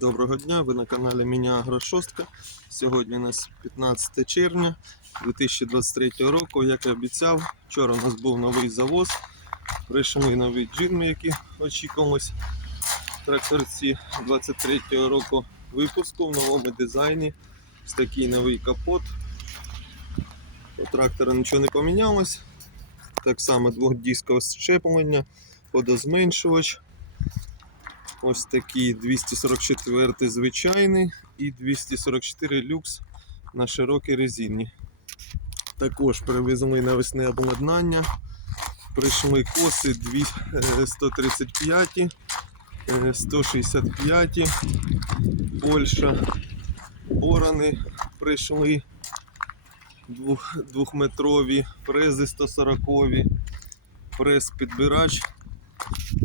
Доброго дня, ви на каналі Міні Агрошостка. Сьогодні у нас 15 червня 2023 року. Як і обіцяв, вчора у нас був новий завоз. Прийшли нові джинми, які очікувалось. Тракторці 23 року випуску в новому дизайні. Ось такий новий капот. У трактора нічого не помінялось. Так само двохдіскове щеплення, водозменшувач. Ось такий 244 звичайний і 244 люкс на широкій резині. Також привезли навесне обладнання. Прийшли коси е, 135, е, 165, Польща, борони прийшли двохметрові, фрези 140, прес підбирач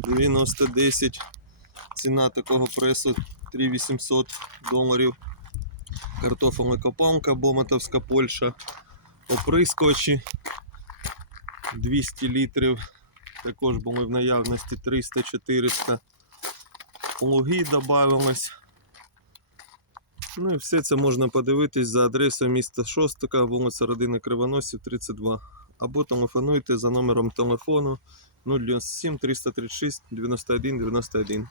9010. Ціна такого пресу 3800 доларів. Картофельна копанка, Бомотовська Польща. Оприскувачі 200 літрів. Також були в наявності 300-400. Плуги додавалось. Ну і все це можна подивитись за адресою міста Шостка, вулиця Родини Кривоносів, 32. Або телефонуйте за номером телефону 097 336 91 91.